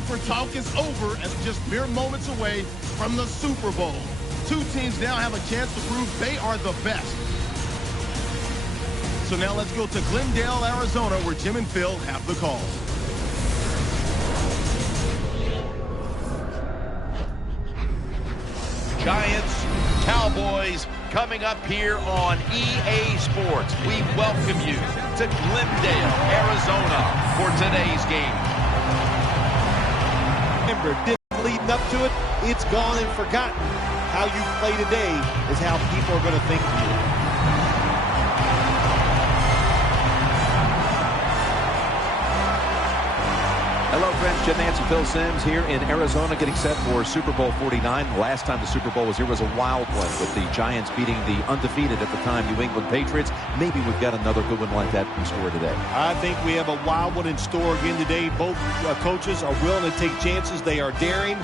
time for talk is over as just mere moments away from the Super Bowl. Two teams now have a chance to prove they are the best. So now let's go to Glendale, Arizona, where Jim and Phil have the calls. Giants, Cowboys, coming up here on EA Sports. We welcome you to Glendale, Arizona for today's game. Remember, leading up to it, it's gone and forgotten. How you play today is how people are going to think of you. Hello, friends. Jim Nance and Phil Simms here in Arizona, getting set for Super Bowl 49. The last time the Super Bowl was here was a wild one, with the Giants beating the undefeated at the time New England Patriots. Maybe we've got another good one like that in store today. I think we have a wild one in store again today. Both coaches are willing to take chances. They are daring.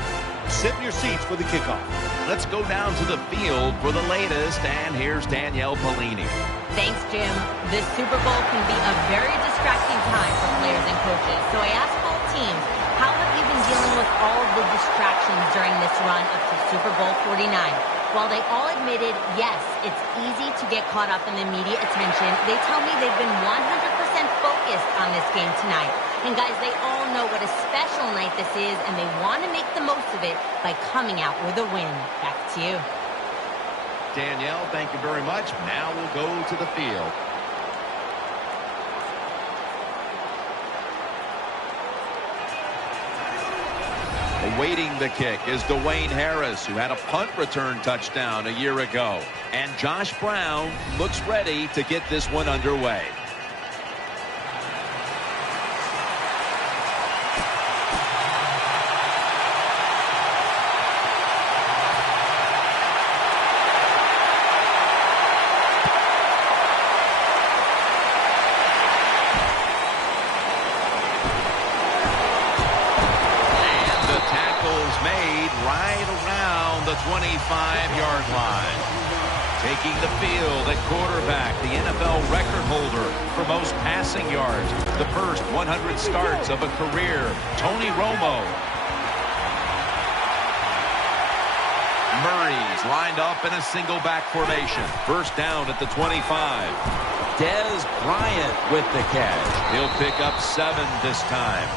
Sit in your seats for the kickoff. Let's go down to the field for the latest, and here's Danielle Polini. Thanks, Jim. This Super Bowl can be a very distracting time for players and coaches. So I asked both teams, how have you been dealing with all of the distractions during this run up to Super Bowl 49? While they all admitted, yes, it's easy to get caught up in the media attention, they tell me they've been 100% focused on this game tonight. And guys, they all know what a special night this is, and they want to make the most of it by coming out with a win. Back to you. Danielle, thank you very much. Now we'll go to the field. Awaiting the kick is Dwayne Harris, who had a punt return touchdown a year ago. And Josh Brown looks ready to get this one underway. Made right around the 25-yard line. Taking the field at quarterback, the NFL record holder for most passing yards. The first 100 starts of a career, Tony Romo. Murray's lined up in a single back formation. First down at the 25. Dez Bryant with the catch. He'll pick up 7 this time.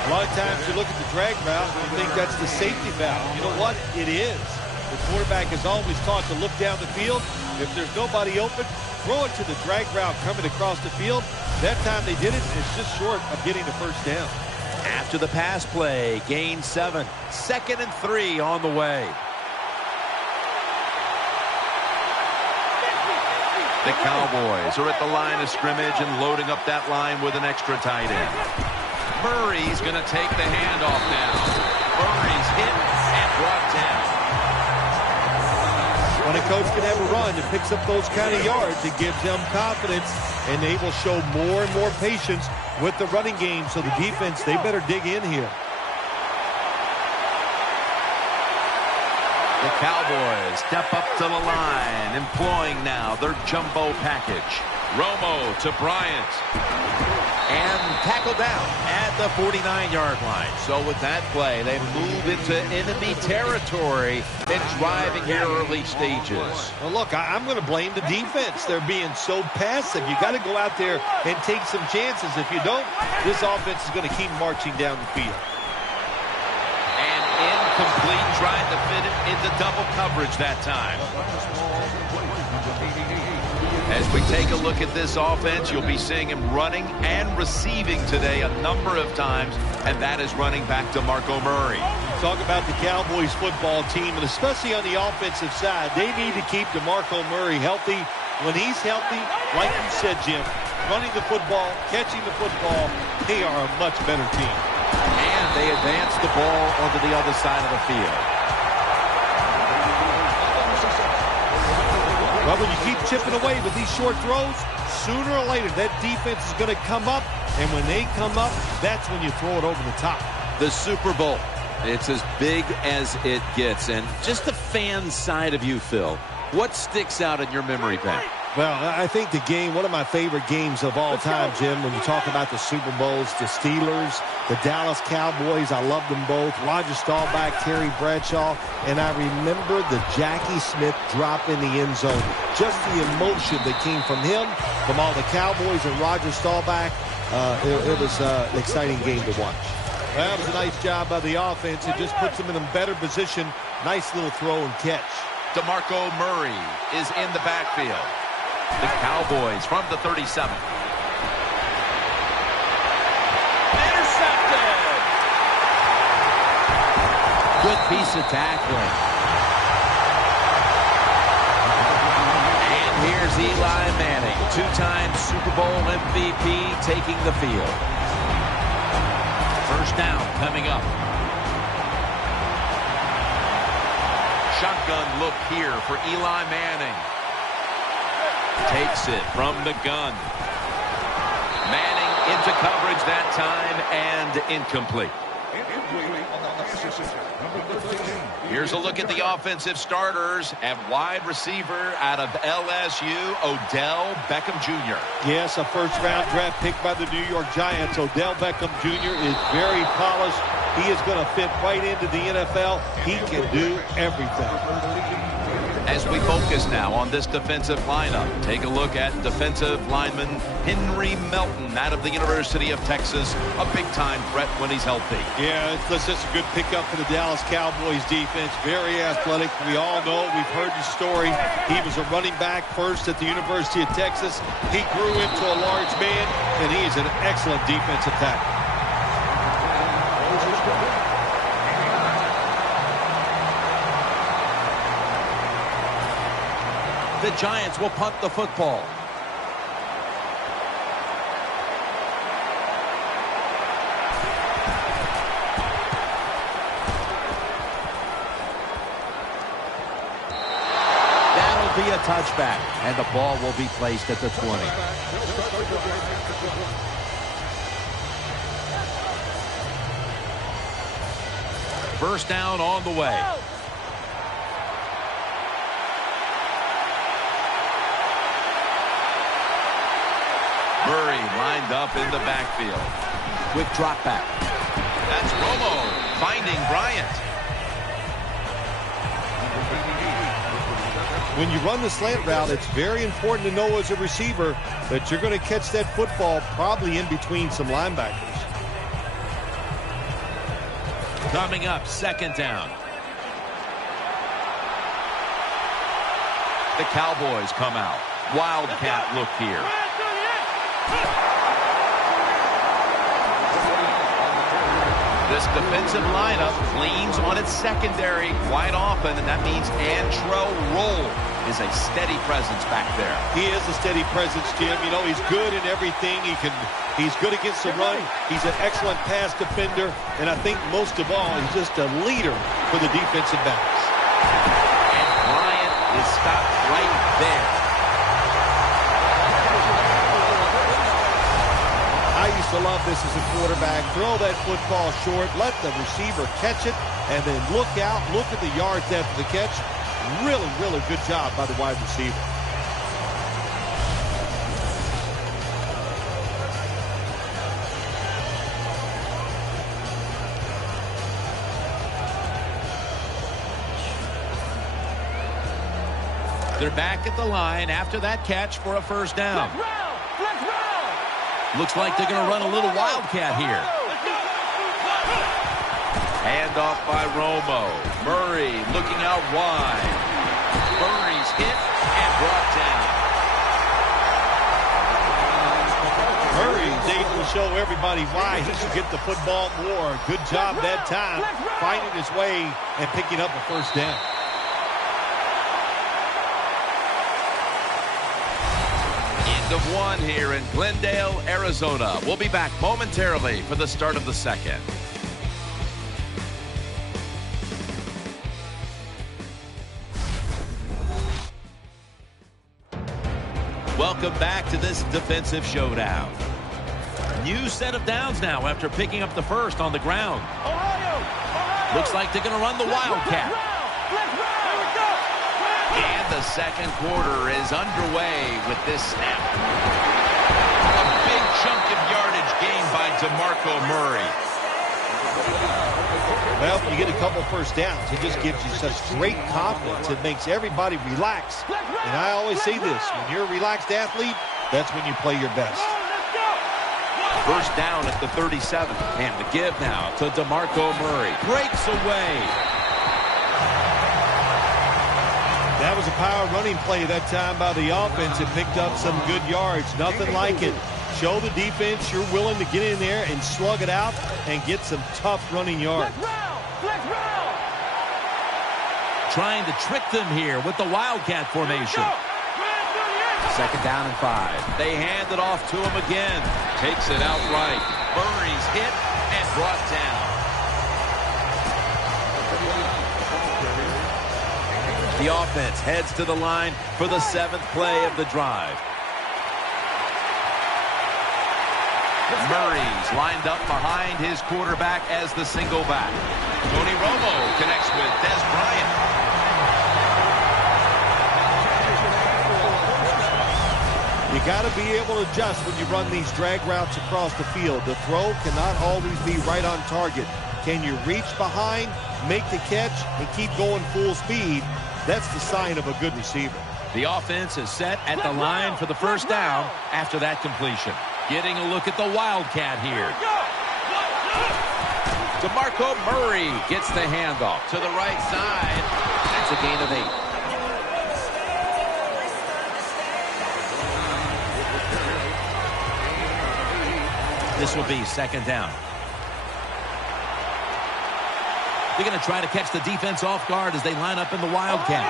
A lot of times you look at the drag route and you think that's the safety valve. You know what? It is. The quarterback is always taught to look down the field. If there's nobody open, throw it to the drag route coming across the field. That time they did it, it's just short of getting the first down. After the pass play, gain 7. 2nd and 3 on the way. The Cowboys are at the line of scrimmage and loading up that line with an extra tight end. Murray's going to take the handoff now. Murray's hit and brought down. When a coach can have a run that picks up those kind of yards, it gives them confidence, and they will show more and more patience with the running game. So the defense, they better dig in here. The Cowboys step up to the line, employing now their jumbo package. Romo to Bryant. And tackled down at the 49-yard line. So with that play, they move into enemy territory and driving here early stages. Well, look, I'm going to blame the defense. They're being so passive. You got to go out there and take some chances. If you don't, this offense is going to keep marching down the field. And incomplete, trying to fit it into double coverage that time. As we take a look at this offense, you'll be seeing him running and receiving today a number of times, and that is running back to Marco Murray. Talk about the Cowboys football team, and especially on the offensive side, they need to keep DeMarco Murray healthy. When he's healthy, like you said, Jim, running the football, catching the football, they are a much better team. And they advance the ball onto the other side of the field. But when you keep chipping away with these short throws, sooner or later that defense is going to come up, and when they come up, that's when you throw it over the top. The Super Bowl, it's as big as it gets. And just the fan side of you, Phil, what sticks out in your memory bank? Well, I think the game, one of my favorite games of all time, Jim, when you talk about the Super Bowls, the Steelers, the Dallas Cowboys, I love them both. Roger Staubach, Terry Bradshaw, and I remember the Jackie Smith drop in the end zone. Just the emotion that came from him, from all the Cowboys and Roger Staubach. It was an exciting game to watch. That was a nice job by the offense. It just puts them in a better position. Nice little throw and catch. DeMarco Murray is in the backfield. The Cowboys from the 37. Intercepted. Good piece of tackling. And here's Eli Manning, two-time Super Bowl MVP, taking the field. First down coming up. Shotgun look here for Eli Manning. Takes it from the gun. Manning into coverage that time and incomplete. Here's a look at the offensive starters. At wide receiver out of LSU, Odell Beckham Jr. Yes, a first-round draft pick by the New York Giants. Odell Beckham Jr. is very polished. He is going to fit right into the NFL. He can do everything. As we focus now on this defensive lineup, take a look at defensive lineman Henry Melton out of the University of Texas, a big-time threat when he's healthy. Yeah, it's just a good pickup for the Dallas Cowboys defense. Very athletic. We all know, we've heard his story. He was a running back first at the University of Texas. He grew into a large man, and he is an excellent defensive tackle. The Giants will punt the football. That'll be a touchback, and the ball will be placed at the 20. First down on the way. Murray lined up in the backfield. Quick drop back. That's Romo finding Bryant. When you run the slant route, it's very important to know as a receiver that you're going to catch that football probably in between some linebackers. Coming up, second down. The Cowboys come out. Wildcat look here. This defensive lineup leans on its secondary quite often, and that means Antrell Roll is a steady presence back there. He is a steady presence, Jim. You know, he's good in everything. He's good against the run. He's an excellent pass defender, and I think most of all, he's just a leader for the defensive backs. And Bryant is stopped right there. I used to love this as a quarterback. Throw that football short, let the receiver catch it, and then look out, look at the yard depth of the catch. Really, really good job by the wide receiver. They're back at the line after that catch for a first down. Looks like they're going to run a little wildcat here. Handoff by Romo. Murray looking out wide. Murray's hit and brought down. Murray's able to show everybody why he should get the football more. Good job that time, finding his way and picking up a first down. Of one here in Glendale, Arizona. We'll be back momentarily for the start of the second. Welcome back to this defensive showdown. New set of downs now after picking up the first on the ground. Looks like they're going to run the wildcat. And the second quarter is underway with this snap. A big chunk of yardage gained by DeMarco Murray. Well, you get a couple first downs. It just gives you such great confidence. It makes everybody relax. And I always say this, when you're a relaxed athlete, that's when you play your best. First down at the 37. And the give now to DeMarco Murray. Breaks away. That was a power running play that time by the offense. It picked up some good yards. Nothing like it. Show the defense you're willing to get in there and slug it out and get some tough running yards. Trying to trick them here with the Wildcat formation. Second down and 5. They hand it off to him again. Takes it outright. Murray's hit and brought down. The offense heads to the line for the 7th play of the drive. Murray's lined up behind his quarterback as the single back. Tony Romo connects with Des Bryant. You got to be able to adjust when you run these drag routes across the field. The throw cannot always be right on target. Can you reach behind, make the catch, and keep going full speed? That's the sign of a good receiver. The offense is set at the line for the first down after that completion. Getting a look at the Wildcat here. DeMarco Murray gets the handoff To the right side. That's a gain of 8. This will be second down. They're going to try to catch the defense off guard as they line up in the Wildcat.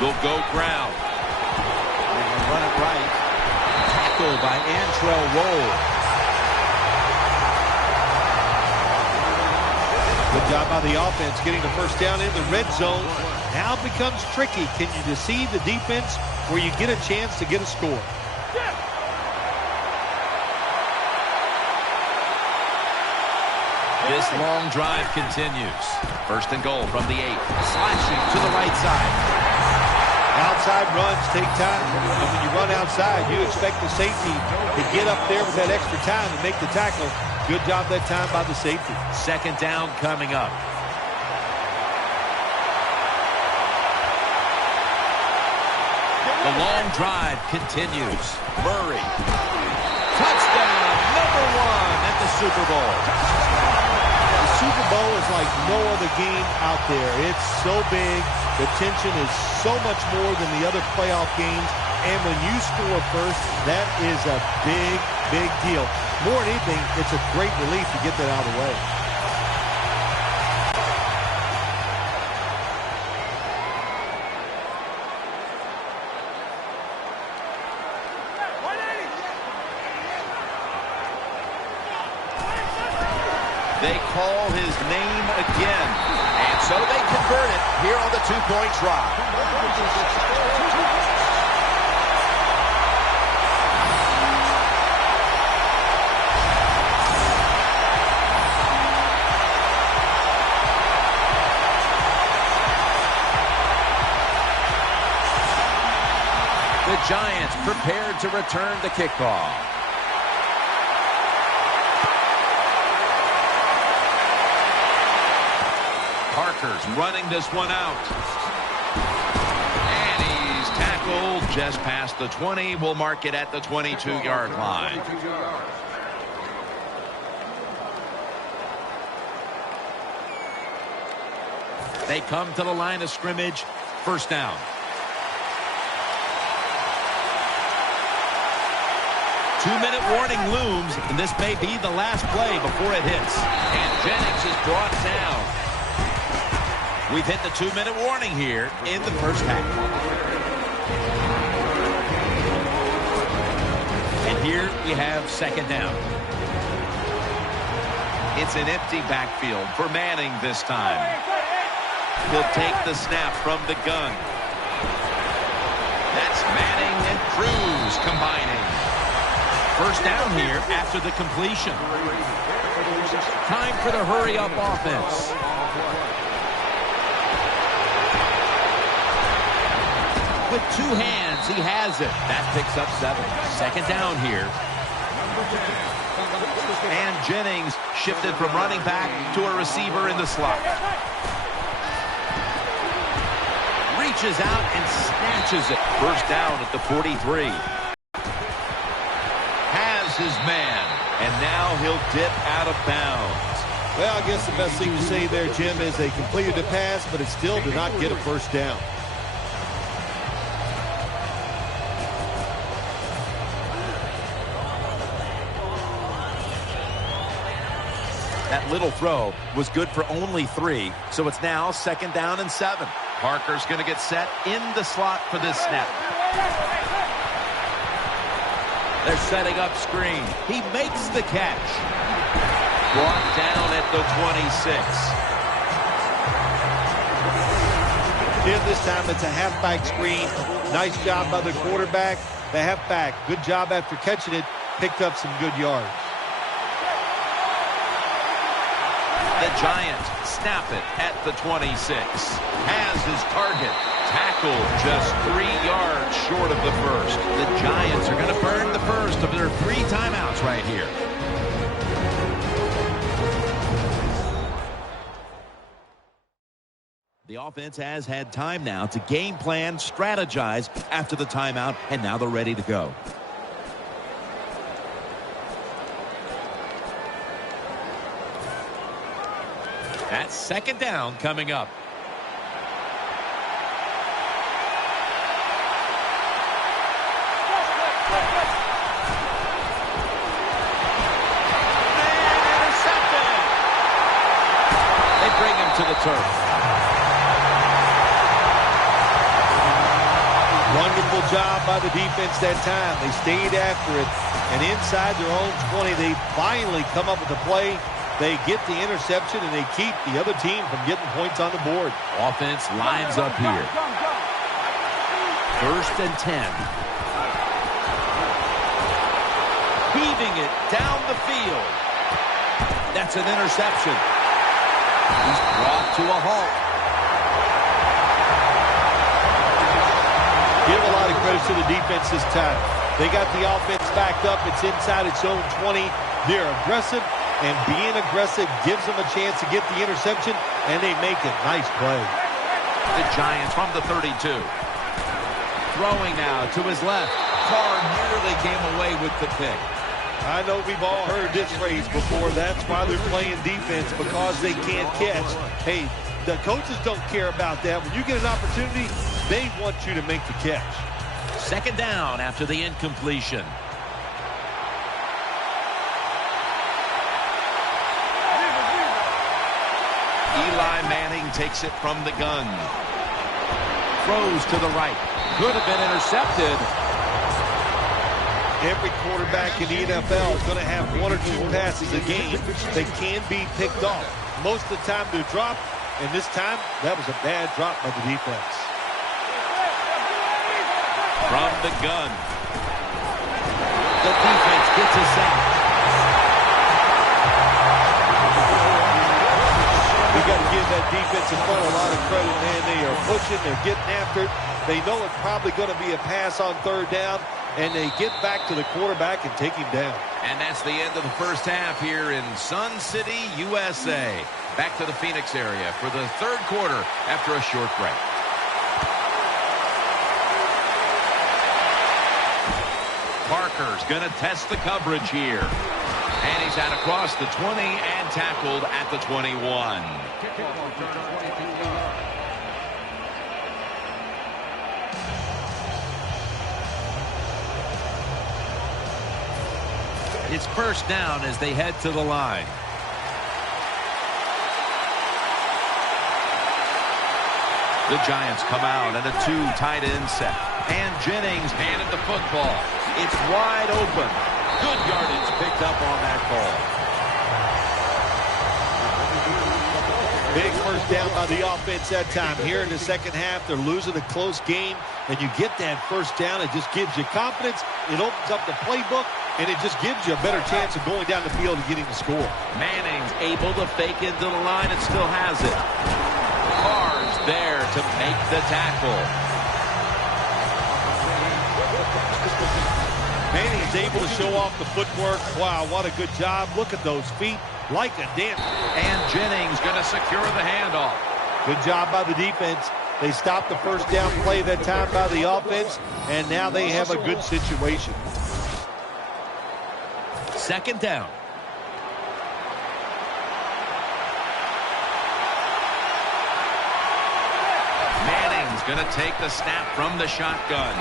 Will go ground. Run it right. Tackled by Antrell Roll. Good job by the offense getting the first down in the red zone. Now it becomes tricky. Can you deceive the defense where you get a chance to get a score? This long drive continues. First and goal from the 8. Slashing to the right side. Outside runs take time. And when you run outside, you expect the safety to get up there with that extra time and make the tackle. Good job that time by the safety. Second down coming up. The long drive continues. Murray. Touchdown, number 1 at the Super Bowl. The Super Bowl is like no other game out there. It's so big. The tension is so much more than the other playoff games. And when you score first, that is a big, big deal. More than anything, it's a great relief to get that out of the way. They call his name again. And so they convert it here on the two-point try. The Giants prepared to return the kickoff. Parker's running this one out. And he's tackled just past the 20. We'll mark it at the 22-yard line. They come to the line of scrimmage. First down. Two-minute warning looms, and this may be the last play before it hits. And Jennings is brought down. We've hit the 2-minute warning here in the first half. And here we have second down. It's an empty backfield for Manning this time. He'll take the snap from the gun. That's Manning and Cruz combining. First down here after the completion. Time for the hurry-up offense. With two hands, he has it. That picks up 7. Second down here. And Jennings shifted from running back to a receiver in the slot. Reaches out and snatches it. First down at the 43. Has his man. And now he'll dip out of bounds. Well, I guess the best thing to say there, Jim, is they completed the pass, but it still did not get a first down. That little throw was good for only 3, so it's now second down and 7. Parker's going to get set in the slot for this snap. They're setting up screen. He makes the catch. Brought down at the 26. Jim, this time it's a halfback screen. Nice job by the quarterback. The halfback, good job after catching it. Picked up some good yards. The Giants snap it at the 26. Has his target. Tackled just 3 yards short of the first. The Giants are going to burn the first of their 3 timeouts right here. The offense has had time now to game plan, strategize after the timeout, and now they're ready to go. That's second down coming up. And intercepted. They bring him to the turf. Wonderful job by the defense that time. They stayed after it, and inside their own 20, they finally come up with a play. They get the interception, and they keep the other team from getting points on the board. Offense lines up here. First and 10. Heaving it down the field. That's an interception. He's brought to a halt. Give a lot of credit to the defense this time. They got the offense backed up. It's inside its own 20. They're aggressive, and being aggressive gives them a chance to get the interception, and they make it. Nice play. The Giants from the 32. Throwing now to his left. Carr nearly came away with the pick. I know we've all heard this phrase before. That's why they're playing defense, because they can't catch. Hey, the coaches don't care about that. When you get an opportunity, they want you to make the catch. Second down after the incompletion. Eli Manning takes it from the gun. Throws to the right. Could have been intercepted. Every quarterback in the NFL is going to have 1 or 2 passes a game that can be picked off. Most of the time they're dropped, and this time that was a bad drop by the defense. From the gun. The defense gets a sack. We got to give that defensive front a lot of credit, man. They are pushing, they're getting after it. They know it's probably going to be a pass on third down, and they get back to the quarterback and take him down. And that's the end of the first half here in Sun City, USA. Back to the Phoenix area for the third quarter after a short break. Parker's going to test the coverage here. And he's out across the 20 and tackled at the 21. It's first down as they head to the line. The Giants come out in a 2 tight end set. And Jennings handed the football. It's wide open. Good yardage picked up on that ball. Big first down by the offense that time. Here in the second half, they're losing a close game, and you get that first down. It just gives you confidence. It opens up the playbook, and it just gives you a better chance of going down the field and getting the score. Manning's able to fake into the line and still has it. Carr's there to make the tackle. was able to show off the footwork. Wow, what a good job. Look at those feet, like a dancer. And Jennings going to secure the handoff. Good job by the defense. They stopped the first down play that time by the offense, and now they have a good situation. Second down. Manning's going to take the snap from the shotgun.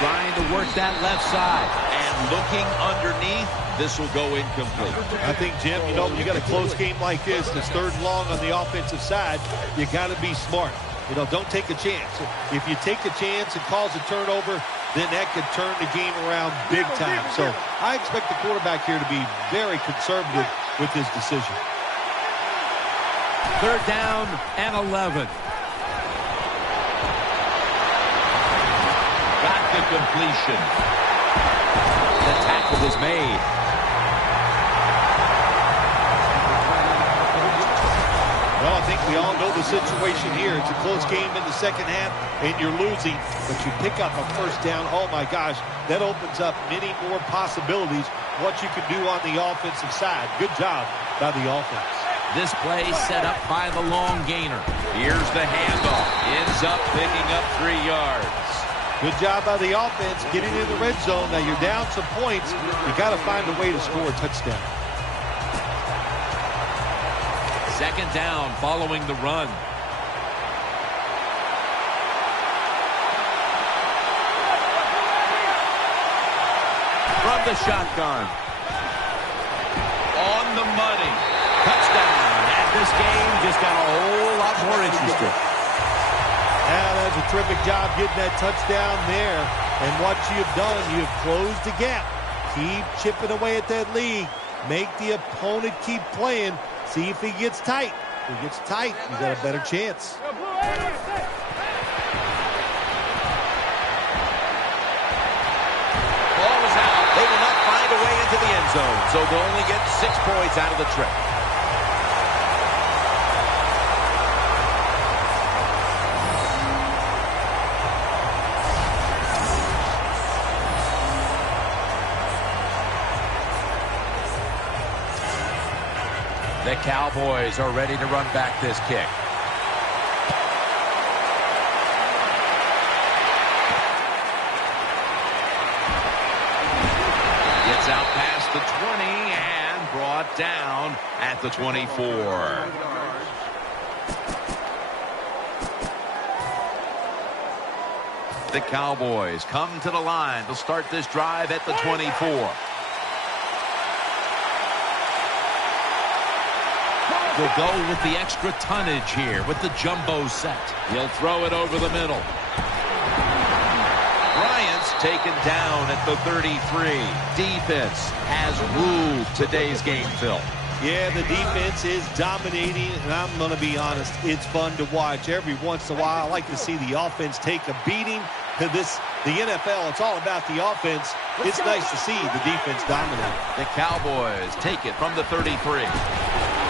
Trying to work that left side. And looking underneath, this will go incomplete. I think, Jim, you got a close game like this. It's third and long on the offensive side. You got to be smart. Don't take a chance. If you take a chance and cause a turnover, then that could turn the game around big time. So I expect the quarterback here to be very conservative with his decision. Third down and 11. Got the completion. The tackle was made. Well, I think we all know the situation here. It's a close game in the second half, and you're losing, but you pick up a first down. Oh, my gosh, that opens up many more possibilities, what you can do on the offensive side. Good job by the offense. This play set up by the long gainer. Here's the handoff. Ends up picking up 3 yards. Good job by the offense getting in the red zone. Now you're down some points. You got to find a way to score a touchdown. Second down following the run. From the shotgun. On the money. Touchdown. And this game just got a whole lot more interesting. Yeah, that's a terrific job getting that touchdown there. And what you've done, you've closed the gap. Keep chipping away at that lead. Make the opponent keep playing. See if he gets tight. If he gets tight, you got a better chance. Ball is out. They will not find a way into the end zone, so they'll only get 6 points out of the trip. The Cowboys are ready to run back this kick. Gets out past the 20 and brought down at the 24. The Cowboys come to the line to start this drive at the 24. Will go with the extra tonnage here with the jumbo set. He'll throw it over the middle. Bryant's taken down at the 33. Defense has ruled today's game, Phil. Yeah, the defense is dominating, and I'm going to be honest, it's fun to watch. Every once in a while, I like to see the offense take a beating. The NFL, it's all about the offense. It's nice to see the defense dominate. The Cowboys take it from the 33.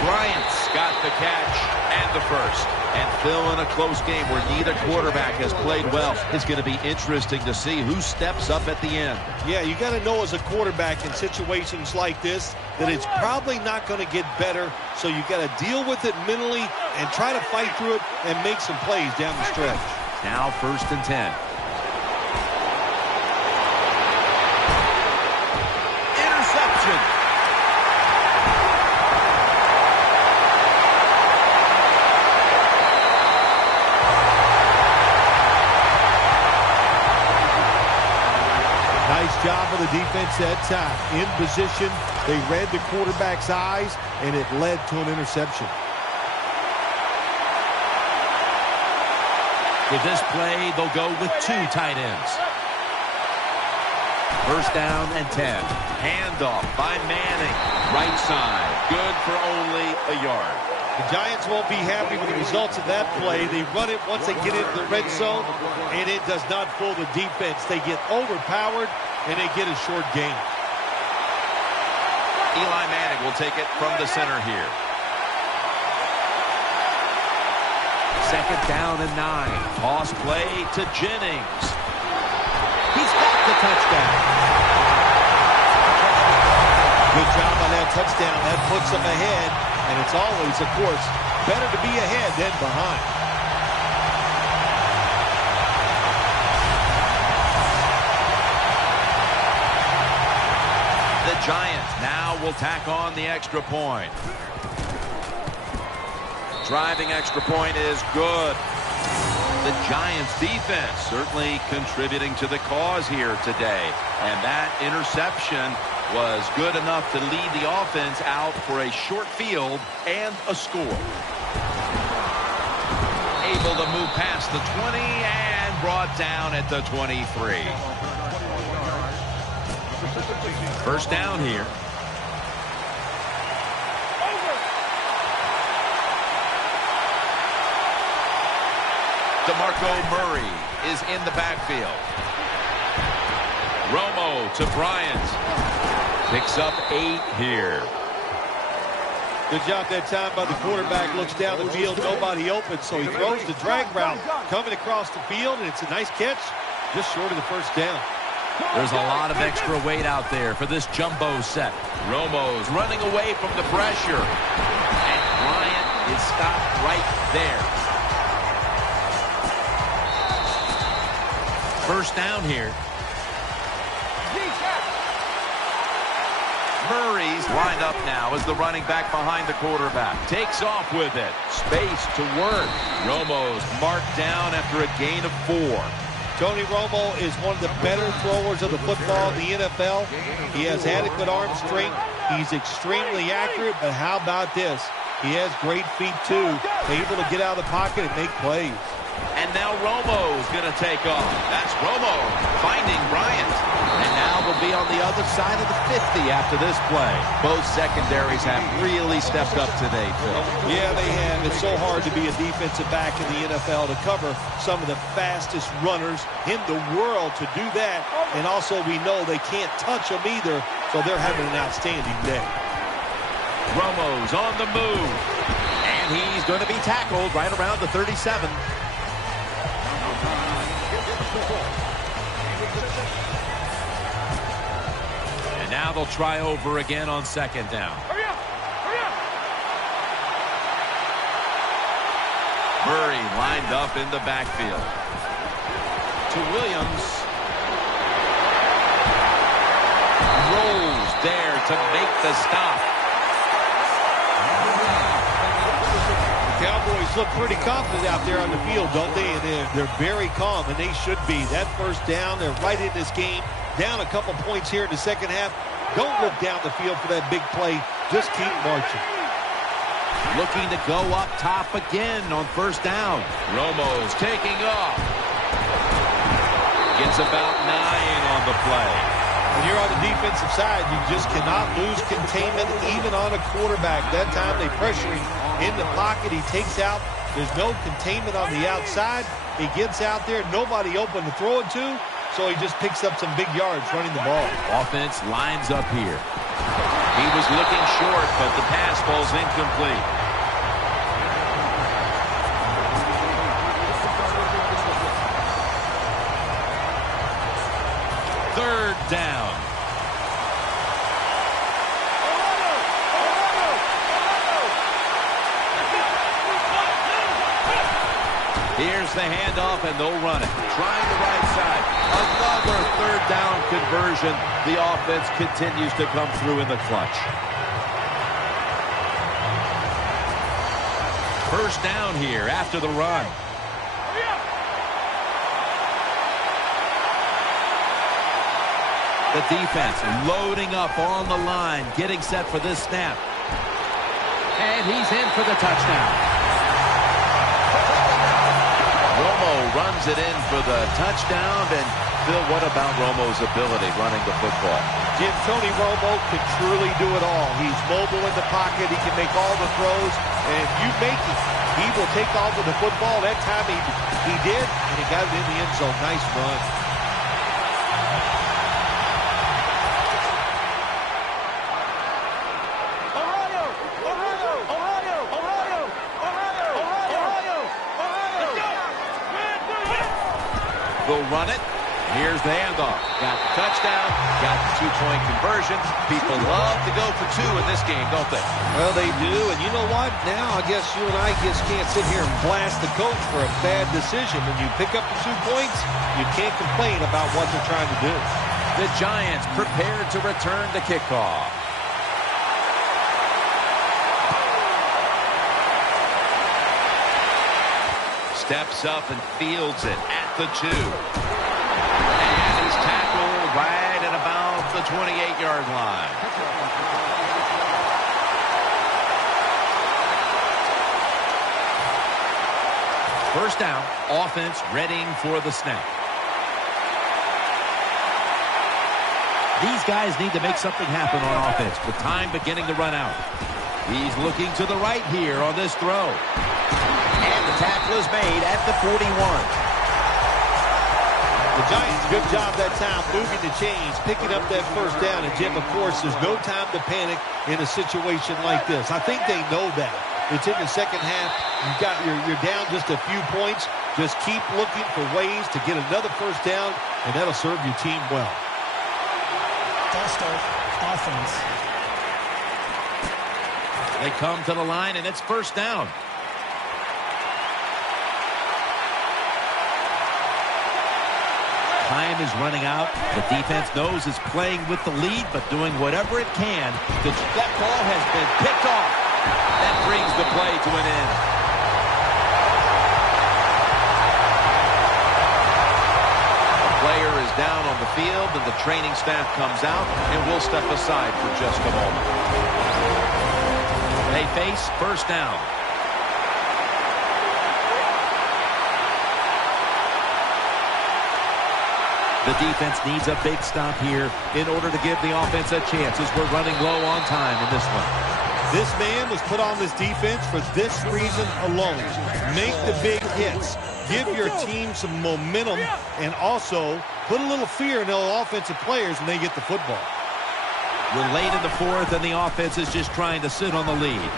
Bryant's got the catch and the first. And Phil, in a close game where neither quarterback has played well, it's going to be interesting to see who steps up at the end. Yeah, you got to know as a quarterback in situations like this that it's probably not going to get better, so you got to deal with it mentally and try to fight through it and make some plays down the stretch. Now 1st and 10. Interception. Nice job of the defense that time. In position, they read the quarterback's eyes, and it led to an interception. With this play, they'll go with 2 tight ends. 1st down and 10. Handoff by Manning. Right side. Good for only a yard. The Giants won't be happy with the results of that play. They run it once they get into the red zone, and it does not fool the defense. They get overpowered, and they get a short gain. Eli Manning will take it from the center here. 2nd down and 9. Toss play to Jennings. the touchdown. Good job on that touchdown. That puts them ahead. And it's always, of course, better to be ahead than behind. The Giants now will tack on the extra point. Driving extra point is good. The Giants defense certainly contributing to the cause here today. And that interception was good enough to lead the offense out for a short field and a score. Able to move past the 20 and brought down at the 23. First down here. DeMarco Murray is in the backfield. Romo to Bryant. Picks up 8 here. Good job that time by the quarterback. Looks down the field, nobody open, so he throws the drag route coming across the field, and it's a nice catch just short of the first down. There's a lot of extra weight out there for this jumbo set. Romo's running away from the pressure. And Bryant is stopped right there. First down here. Murray's lined up now as the running back behind the quarterback. Takes off with it. Space to work. Romo's marked down after a gain of 4. Tony Romo is one of the better throwers of the football in the NFL. He has adequate arm strength. He's extremely accurate, but how about this? He has great feet, too. Able to get out of the pocket and make plays. And now Romo's going to take off. That's Romo finding Bryant. And now they'll be on the other side of the 50 after this play. Both secondaries have really stepped up today, Phil. Yeah, they have. It's so hard to be a defensive back in the NFL to cover some of the fastest runners in the world to do that. And also we know they can't touch them either, so they're having an outstanding day. Romo's on the move. And he's going to be tackled right around the 37. And now they'll try over again on second down. Hurry up! Hurry up! Murray lined up in the backfield. To Williams. Rolls there to make the stop. Cowboys look pretty confident out there on the field, don't they? And they're very calm, and they should be. That first down, they're right in this game. Down a couple points here in the second half. Don't look down the field for that big play. Just keep marching. Looking to go up top again on first down. Romo's taking off. Gets about 9 on the play. When you're on the defensive side, you just cannot lose containment even on a quarterback. That time they pressure him in the pocket. He takes out. There's no containment on the outside. He gets out there. Nobody open to throw it to. So he just picks up some big yards running the ball. Offense lines up here. He was looking short, but the pass falls incomplete. Third down. Here's the handoff, and they'll run it. Trying the right side. Another third down conversion. The offense continues to come through in the clutch. First down here after the run. The defense loading up on the line, getting set for this snap. And he's in for the touchdown. Romo runs it in for the touchdown. And Phil, what about Romo's ability running the football? Jim, Tony Romo can truly do it all. He's mobile in the pocket. He can make all the throws. And if you make it, he will take off with the football. That time he did, and he got it in the end zone. Nice run. They'll run it. Here's the handoff. Got the touchdown. Got the two-point conversion. People love to go for two in this game, don't they? Well, they do. And you know what? Now I guess you and I just can't sit here and blast the coach for a bad decision. When you pick up the 2 points, you can't complain about what they're trying to do. The Giants prepared to return the kickoff. Steps up and fields it at the 2. And he's tackled right at about the 28-yard line. First down, offense readying for the snap. These guys need to make something happen on offense with time beginning to run out. He's looking to the right here on this throw. And the tackle is made at the 41. The Giants, good job that time moving the chains, picking up that first down. And, Jim, of course, there's no time to panic in a situation like this. I think they know that. It's in the second half. You're down just a few points. Just keep looking for ways to get another first down, and that'll serve your team well. False start, offense. They come to the line, and it's first down. Time is running out. The defense knows it's playing with the lead, but doing whatever it can. That ball has been picked off. That brings the play to an end. The player is down on the field, and the training staff comes out, and we'll step aside for just a moment. They face first down. The defense needs a big stop here in order to give the offense a chance as we're running low on time in this one. This man was put on this defense for this reason alone. Make the big hits. Give your team some momentum and also put a little fear in those offensive players when they get the football. We're late in the fourth, and the offense is just trying to sit on the lead.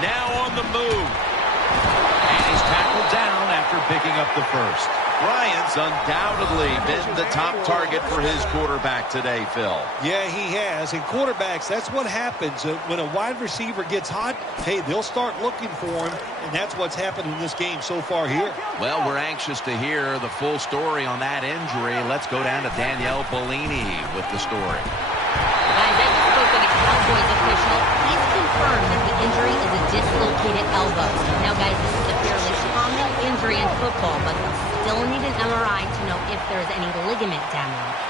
Now on the move. And he's tackled down after picking up the first. Bryant's undoubtedly been the top target for his quarterback today, Phil. Yeah, he has. And quarterbacks, that's what happens. When a wide receiver gets hot, hey, they'll start looking for him, and that's what's happened in this game so far here. Well, we're anxious to hear the full story on that injury. Let's go down to Danielle Bellini with the story. Guys, I just spoke with a Cowboys official. He's confirmed that the injury is a dislocated elbow. Now, guys, this is a fairly common injury in football, but they'll still need an MRI to know if there's any ligament damage.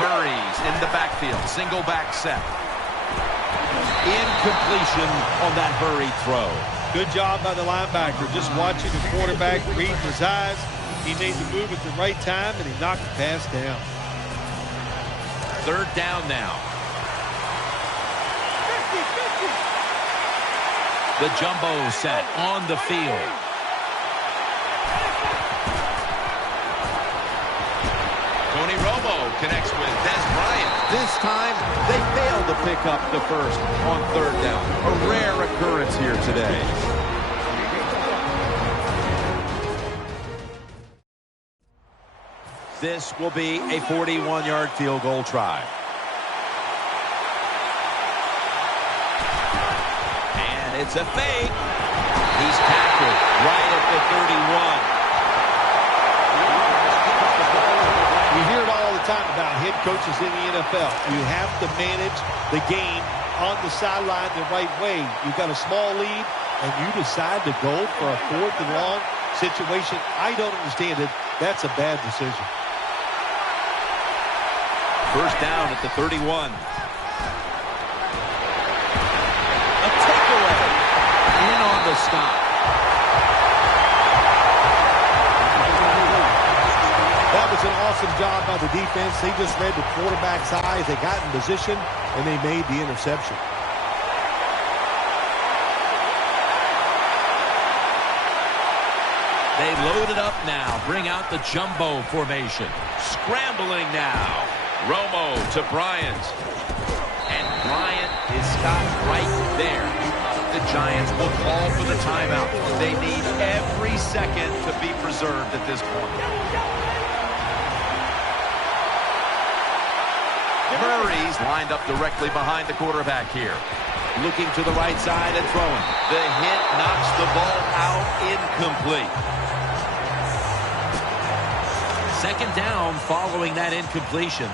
Murray's in the backfield. Single back set. Incompletion on that hurried throw. Good job by the linebacker. Just watching the quarterback, reading his eyes. He made the move at the right time, and he knocked the pass down. Third down now. The jumbo set on the field. Tony Romo connects with Des Bryant. This time, they failed to pick up the first on third down. A rare occurrence here today. This will be a 41-yard field goal try. And it's a fake. He's tackled right at the 31. You hear it all the time about head coaches in the NFL. You have to manage the game on the sideline the right way. You've got a small lead, and you decide to go for a fourth and long situation. I don't understand it. That's a bad decision. First down at the 31. A takeaway. In on the stop. That was an awesome job by the defense. They just read the quarterback's eyes. They got in position, and they made the interception. They load it up now. Bring out the jumbo formation. Scrambling now. Romo to Bryant. And Bryant is stopped right there. The Giants will call for the timeout. They need every second to be preserved at this point. Murray's lined up directly behind the quarterback here. Looking to the right side and throwing. The hit knocks the ball out, incomplete. Second down following that incompletion.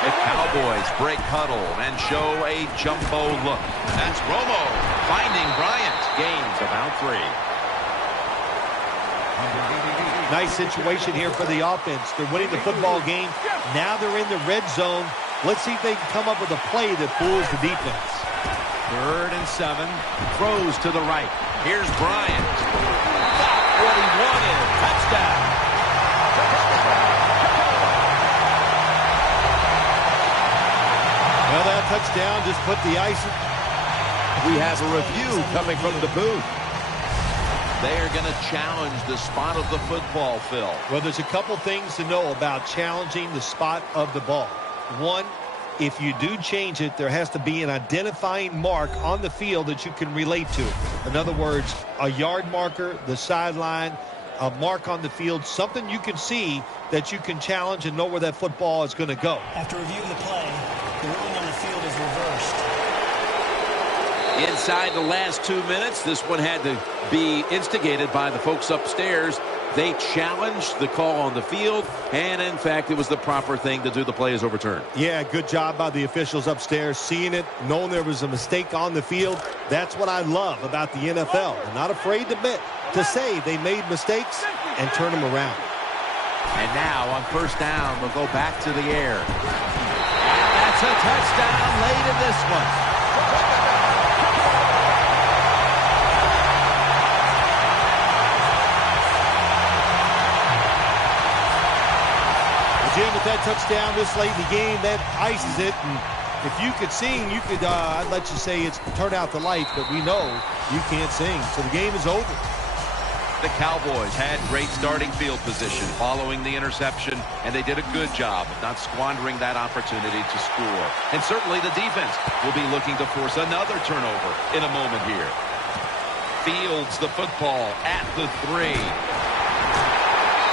The Cowboys break huddle and show a jumbo look. That's Romo finding Bryant. Gains about 3. Nice situation here for the offense. They're winning the football game. Now they're in the red zone. Let's see if they can come up with a play that fools the defense. 3rd and 7. Throws to the right. Here's Bryant. Got what he wanted. Touchdown. Well, that touchdown just put the icing. We have a review coming from the booth. They are going to challenge the spot of the football, Phil. Well, there's a couple things to know about challenging the spot of the ball. One, if you do change it, there has to be an identifying mark on the field that you can relate to. In other words, a yard marker, the sideline, a mark on the field, something you can see that you can challenge and know where that football is going to go. After reviewing the play, the ruling on the field is reversed. Inside the last 2 minutes, this one had to be instigated by the folks upstairs. They challenged the call on the field, and in fact, it was the proper thing to do. The play is overturned. Yeah, good job by the officials upstairs, seeing it, knowing there was a mistake on the field. That's what I love about the NFL. They're not afraid to say they made mistakes and turn them around. And now on 1st down, they'll go back to the air. And that's a touchdown late in this one. Jim, with that touchdown this late in the game, that ices it. And if you could sing, you could, I'd let you say it's turn out the lights, but we know you can't sing. So the game is over. The Cowboys had great starting field position following the interception, and they did a good job of not squandering that opportunity to score. And certainly the defense will be looking to force another turnover in a moment here. Fields the football at the 3.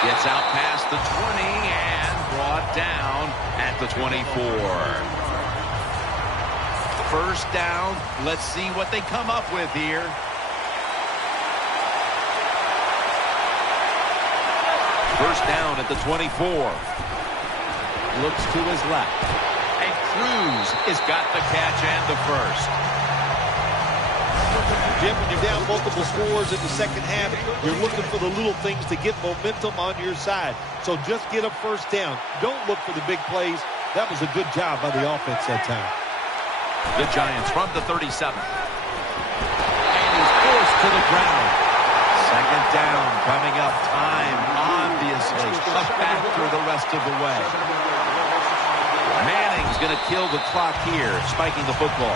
Gets out past the 20 and brought down at the 24. 1st down. Let's see what they come up with here. First down at the 24. Looks to his left. And Cruz has got the catch and the first. Jim, when you're down multiple scores in the second half, you're looking for the little things to get momentum on your side. So just get a first down. Don't look for the big plays. That was a good job by the offense that time. The Giants from the 37. And he's forced to the ground. 2nd down coming up. Time, obviously, a factor the rest of the way. Manning's going to kill the clock here, spiking the football.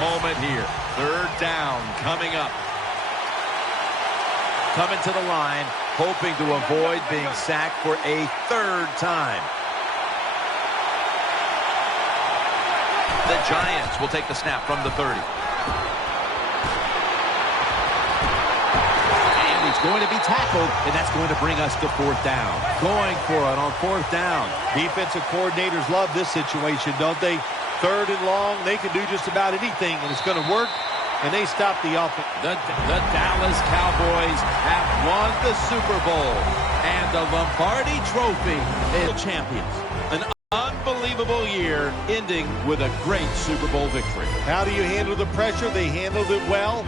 Moment here. 3rd down coming up. Coming to the line, hoping to avoid being sacked for a 3rd time. The Giants will take the snap from the 30. And he's going to be tackled, and that's going to bring us to 4th down. Going for it on 4th down. Defensive coordinators love this situation, don't they? 3rd and long, they can do just about anything, and it's going to work, and they stop the offense. The Dallas Cowboys have won the Super Bowl, and the Lombardi Trophy is champions. An unbelievable year, ending with a great Super Bowl victory. How do you handle the pressure? They handled it well.